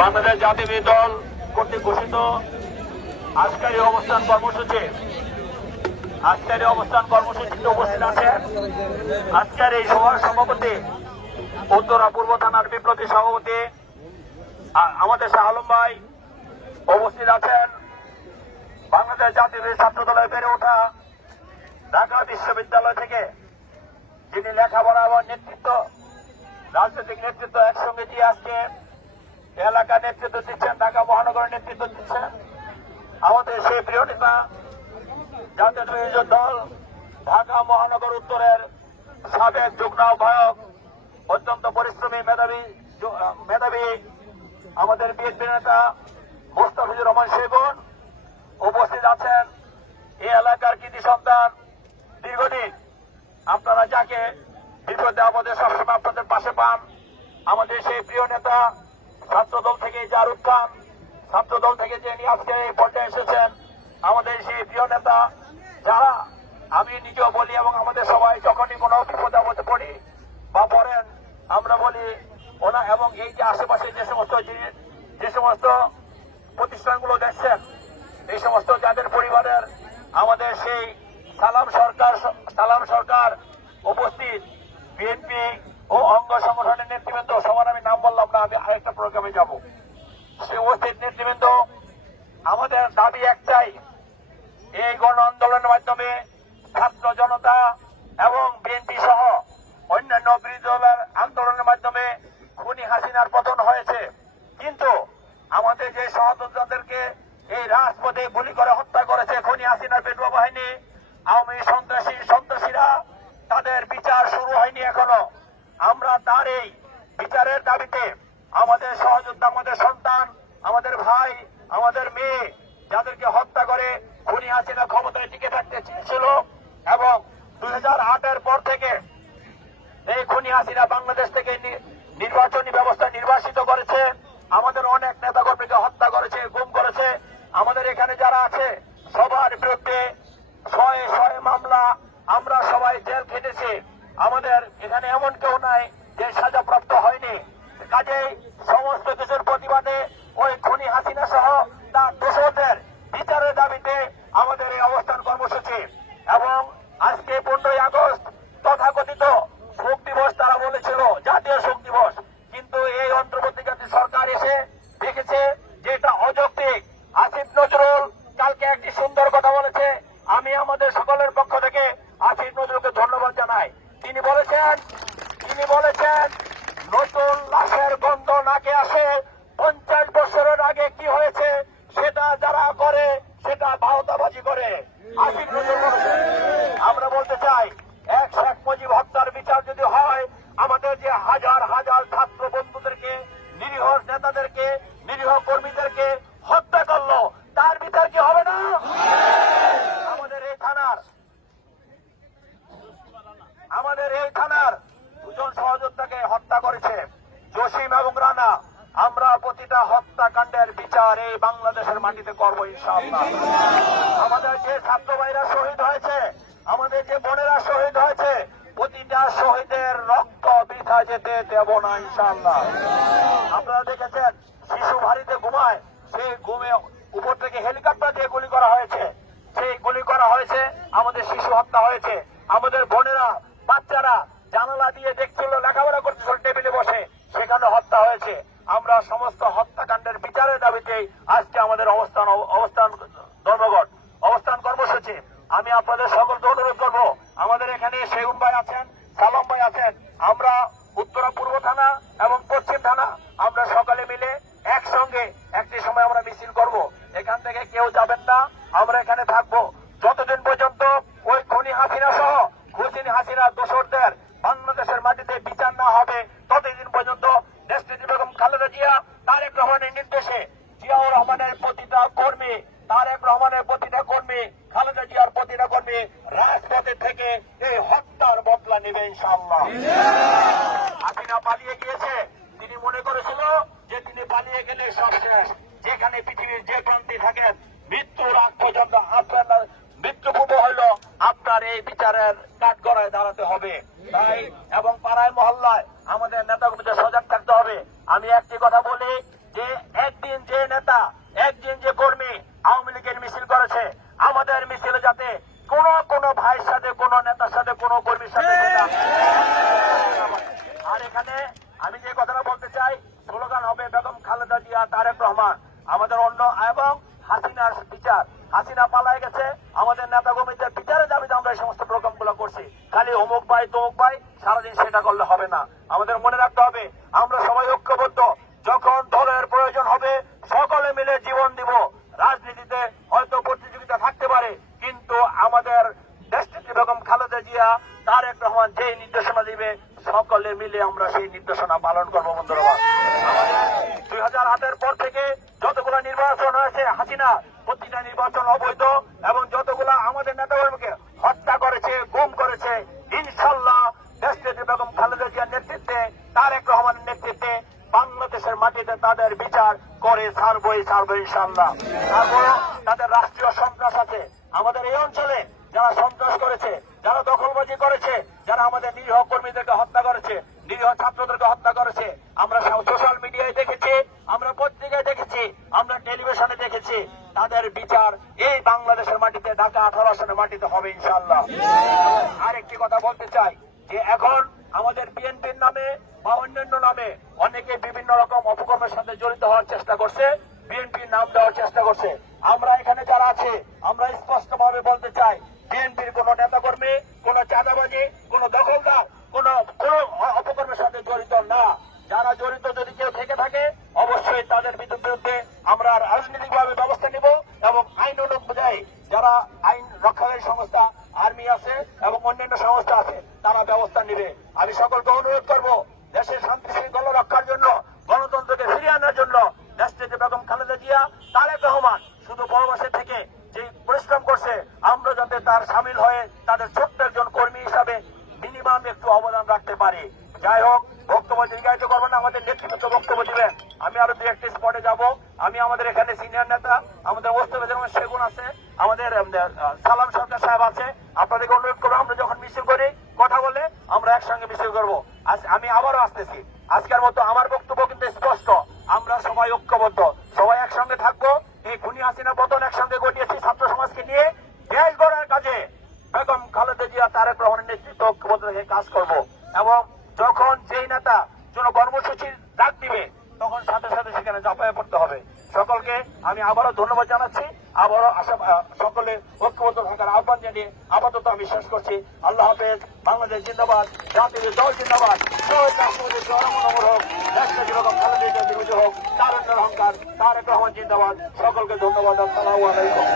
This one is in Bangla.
বাংলাদেশ জাতীয়তাবাদী দল কর্তৃক ঘোষিত আজকের এই অবস্থান কর্মসূচিতে উপস্থিত আছেন আজকের এই সভার সভাপতি উত্তরা পূর্ব থানার বিপ্লবী সভাপতি আমাদের শাহ আলম ভাই উপস্থিত আছেন। বাংলাদেশ জাতীয়তাবাদী ছাত্র দলের বেড়ে ওঠা ঢাকা বিশ্ববিদ্যালয় থেকে যিনি লেখাপড়া এবং নেতৃত্ব রাজনৈতিক নেতৃত্ব একসঙ্গে দিয়ে আজকে এলাকার নেতৃত্ব দিচ্ছেন, ঢাকা মহানগরের নেতৃত্ব দিচ্ছেন আমাদের সেই প্রিয় নেতা জাতীয়তাবাদী দল ঢাকা মহানগর উত্তরের সাবেক যুগ্ম আহ্বায়ক, অত্যন্ত পরিশ্রমী মেধাবী আমাদের বিএনপি নেতা মোস্তাফিজুর রহমান সেগুন উপস্থিত আছেন। এই এলাকার কৃতি সন্তান, দীর্ঘদিন আপনারা যাকে বিপদে আপদে সবসময় আপনাদের পাশে পান, আমাদের সেই প্রিয় নেতা ছাত্রদল থেকে জারুক খান, ছাত্রদল থেকে যিনি আজকে এই পর্যায়ে এসেছেন, আমাদের সেই প্রিয় নেতা যারা আমি নিজেও বলি এবং আমাদের সবাই যখনই কোনো বিপদে আপদে পড়ি বা পড়েন আমরা বলি ওনা, এবং এই যে আশেপাশে যে সমস্ত প্রতিষ্ঠানগুলো দেখছেন এই সমস্ত যাদের পরিবারের আমাদের সেই সালাম সরকার উপস্থিত, বিএনপি ও অঙ্গ সংগঠনের নেতৃবৃন্দ, সবার আমি নাম বললাম না, আমি আরেকটা প্রোগ্রামে যাব। সে উপস্থিত নেতৃবৃন্দ, আমাদের দাবি একটাই, এই গণ আন্দোলনের মাধ্যমে ছাত্র জনতা এবং বিএনপি সহ অন্যান্য বিরোধী দলের আন্দোলনের মাধ্যমে খুনি হাসিনার পতন হয়েছে, কিন্তু আমাদের যে সহযোদ্ধাদেরকে এই রাজপথে গুলি করে হত্যা করেছে খুনি হাসিনার পেটুয়া বাহিনী, আওয়ামী সন্ত্রাসীরা, তাদের বিচার শুরু হয়নি এখনো। আমরা তার এই বিচারের দাবিতে আমাদের সহযোদ্ধা, আমাদের সন্তান, আমাদের ভাই, আমাদের মেয়ে যাদেরকে হত্যা করে খুনি হাসিনা ক্ষমতায় টিকে থাকতে চেয়েছিল এবং 2008-এর পর থেকে এই খুনি হাসিনা বাংলাদেশ থেকে নির্বাচনী ব্যবস্থা নির্বাসিত করেছে, আমাদের অনেক নেতাকর্মীকে হত্যা করেছে, গুম করেছে। আমাদের এখানে যারা আছে সবার বিরুদ্ধে শয়ে মামলা, আমরা সবাই জেল খেটেছি। আমাদের এখানে এমন কেউ নাই যে সাজাপ্রাপ্ত হয়নি। কাজেই সমস্ত কিছুর প্রতিবাদে ওই খুনি হাসিনা সহ তার দোষরদের বিচারের দাবিতে আমাদের এই অবস্থান কর্মসূচি। এবং আজকে 15ই আগস্ট তথাকথিত শোক দিবস, তারা বলেছিল জাতীয় শোক দিবস, কিন্তু এই অন্তর্বর্তীকালীন সরকার এসে দেখেছে যে এটা অযৌক্তিক। আসিফ নজরুল কালকে একটি সুন্দর কথা বলেছে, আমি আমাদের সকলের পক্ষ থেকে আসিফ নজরুলকে ধন্যবাদ জানাই। তিনি বলেছেন নতুন লাশের গন্ধ নাকে আসে, 50 বছরের আগে কি হয়েছে সেটা যারা করে সেটা ভাওতাবাজি করে। আসিফ নজরুল বলেছেন, আমরা বলতে চাই শেখ মুজিব হত্যার বিচার যদি হয়, আমাদের যে হাজার হাজার ছাত্র বন্ধুদেরকে, নিরীহ নেতাদেরকে, নিরীহ কর্মীদেরকে হত্যা করলো, তার বিচার কি হবে না? আমাদের এই থানার দুজন সহযোদ্ধাকে হত্যা করেছে, জসিম এবং রানা। আমরা প্রতিটা হত্যাকাণ্ডের বিচার এই বাংলাদেশের মাটিতে করবো ইনশাআল্লাহ। আমাদের যে ছাত্র ভাইরা শহীদ হয়েছে, আমাদের যে বোনেরা শহীদ হয়েছে, প্রতিটা শহীদের রক্ত বৃথা যেতে দেব না ইনশাআল্লাহ। আপনারা দেখেছেন শিশু ভারীতে ঘুমায়, সেই ঘুমে উপর থেকে হেলিকপ্টার দিয়ে গুলি করা হয়েছে, সেই গুলি করা হয়েছে, আমাদের শিশু হত্যা হয়েছে। আমাদের বোনেরা, বাচ্চারা জানালা দিয়ে দেখছিল, লেখাপড়া করতেছিল টেবিলে বসে, সেখানে হত্যা হয়েছে। আমরা সমস্ত হত্যাকাণ্ডের বিচারের দাবিতে আজকে আমাদের অবস্থান কর্মসূচি। আমি আপনাদের সকলকে অনুরোধ করবো, আমাদের এখানে সেগুন ভাই আছেন, সালাম ভাই আছেন, আমরা উত্তরা পূর্ব থানা এবং পশ্চিম থানা আমরা সকালে মিলে একসঙ্গে একটি সময় আমরা মিছিল করব। এখান থেকে কেউ যাবেন না, আমরা এখানে থাকবো যতদিন পর্যন্ত ওই খুনি হাসিনা সহ খুনি হাসিনা দোষরদের বাংলাদেশের মাটিতে বিচার না হবে, ততদিন পর্যন্ত দেশনেত্রী বেগম খালেদা জিয়া, তারেক রহমানের নির্দেশে, জিয়াউর রহমানের প্রতিটা কর্মী, তারেক রহমানের প্রতিটা কর্মী, খালেদা জিয়ার প্রতিটা কর্মী রাজপথে থেকে এই হত্যার বদলা নেবে ইনশাআল্লাহ। হাসিনা পালিয়ে গিয়েছে, তিনি মনে করেছিল যে তিনি পালিয়ে গেলে সব শেষ। যেখানে পৃথিবীর যে প্রান্তে থাকেন, মৃত্যুর আগ পর্যন্ত আপনার মৃত্যু পূর্ব হইল আপনার এই বিচারের কাঠগড়ায় দাঁড়াতে হবে। তাই এবং পাড়ায় মহল্লায় আমাদের নেতাকর্মীদের সজাগ থাকতে হবে। আমি একটি কথা বলি, যে একদিন যে নেতা, একদিন যে কর্মী আওয়ামী লীগের মিছিল করেছে, আমাদের মিছিলে যাতে কোন ভাইয়ের সাথে, কোন নেতার সাথে, কোন কর্মীর সাথে সেটা। আর এখানে আমি যে কথাটা বলতে চাই, স্লোগান হবে বেগম খালেদা জিয়া, তারেক রহমান, আমাদের অন্য এবং হাসিনার বিচার। হাসিনা পালায় গেছে, আমাদের নেতা কর্মীদের বিচারের দাবিতে আমরা এই সমস্ত প্রোগ্রাম গুলো করছি। খালি অমুক ভাই তমুক ভাই সারাদিন সেটা করলে হবে না। আমাদের মনে রাখতে হবে আমরা সবাই ঐক্যবদ্ধ। যখন দলের প্রয়োজন হবে সকলে মিলে জীবন দিব। রাজনীতিতে হয়তো প্রতিযোগিতা থাকতে পারে, কিন্তু আমাদের দেশটিতে বেগম খালেদা জিয়া, তারেক রহমান যে নির্দেশনা দিবে সকলে মিলে আমরা সেই নির্দেশনা পালন করবো। বন্ধুরা, আমাদের 2008-এর পর থেকে যতগুলো নির্বাচন হয়েছে, হাসিনা প্রতিটা নির্বাচন অবৈধ এবং যতগুলো আমাদের নেতাকর্মীকে হত্যা করেছে, গুম করেছে, ইনশাল্লাহ দেশটিতে বেগম খালেদা জিয়ার নেতৃত্বে, তারেক রহমানের নেতৃত্বে বাংলাদেশের মাটিতে তাদের বিচার করে ছাড়বো ইনশাল্লাহ। তারপরও তাদের রাষ্ট্রীয় সন্ত্রাস আছে আমাদের এই অঞ্চলে, যারা সন্ত্রাস করেছে, যারা দখলবাজি করেছে, যারা আমাদের নিরীহ কর্মীদেরকে হত্যা করেছে, নিরীহ ছাত্রদেরকে হত্যা করেছে। আমরা সোশ্যাল মিডিয়ায় দেখেছি, আমরা পত্রিকায় দেখেছি, আমরা টেলিভিশনে দেখেছি। তাদের বিচার এই বাংলাদেশের মাটিতে, ঢাকা 18 আসনের মাটিতে হবে ইনশাল্লাহ। আরেকটি কথা বলতে চাই যে এখন আমাদের বিএনপির নামে বা অন্যান্য নামে অনেকে বিভিন্ন রকম অপকর্মের সাথে জড়িত হওয়ার চেষ্টা করছে, বিএনপির নাম দেওয়ার চেষ্টা করছে। আমরা এখানে যারা আছে আমরা স্পষ্ট ভাবে বলতে চাই, বিএনপির কোন নেতাকর্মী, কোন চাঁদাবাজি, কোন দখলদার, কোন অপকর্মের সাথে জড়িত না। যারা জড়িত যদি কেউ থেকে থাকে অবশ্যই তাদের বিরুদ্ধে আমরা রাজনৈতিকভাবে ব্যবস্থা নিব এবং আইন অনুযায়ী যারা আইন রক্ষাকারী সংস্থা, আর্মি আছে এবং অন্যান্য সংস্থা আছে, তারা ব্যবস্থা নিবে। আমি সকলকে অনুরোধ করব দেশের শান্তি শৃঙ্খলা রক্ষার জন্য, গণতন্ত্রকে ফিরিয়ে আনার জন্য দেশটিতে বেগম খালেদা জিয়া, তারেক রহমান শুধু বড়বাসে থেকে যে পরিশ্রম করছে, আমরা যাতে তার সামিল হয়ে তাদের ছোট্ট একজন কর্মী হিসাবে মিনিমাম একটু অবদান রাখতে পারি। যাই হোক, বক্তব্য দীর্ঘায়িত করবেন না, আমাদের নেতৃত্ব বক্তব্য দিবেন। আমি আরো দু একটি স্পটে যাব। আমি আমাদের এখানে সিনিয়র নেতা আমাদের মোস্তফা সেগুন আছে, আমাদের সালাম সরকার সাহেব আছে। আপনাদেরকে অনুরোধ করবো আমরা যখন মিছিল করি কথা বলে আমরা একসঙ্গে মিছিল করবো। আমি আবারও আসতেছি। আজকের মতো আমার বক্তব্য কিন্তু স্পষ্ট, আমরা সবাই ঐক্যবদ্ধ, সবাই একসঙ্গে থাকবো। এই খুনি হাসিনা পতন একসঙ্গে ঘটিয়েছি ছাত্র সমাজকে নিয়ে, দেশ গড়ার কাজে বেগম খালেদা জিয়া, তারেক রহমানের নেতৃত্বে ঐক্যবদ্ধ থেকে কাজ করব। এবং যখন যেই নেতা কোন কর্মসূচির ডাক দিবে তখন সাথে সাথে সেখানে ঝাঁপায়ে পড়তে হবে। সকলকে আমি আবারও ধন্যবাদ জানাচ্ছি, আবারও সকলে ঐক্যবদ্ধ থাকার আহ্বান জানিয়ে আপাতত আমি শেষ করছি। আল্লাহ হাফেজ। বাংলাদেশ জিন্দাবাদ, জাতীয় দল জিন্দাবাদ, শহীদ রাষ্ট্রপতি জনমনোহর হোক, রাষ্ট্রপতি বেগম খালেদা জিয়া বিজয় হোক, তারেক অহংকার, তারেক রহমান জিন্দাবাদ। সকলকে ধন্যবাদ। আসসালামু আলাইকুম।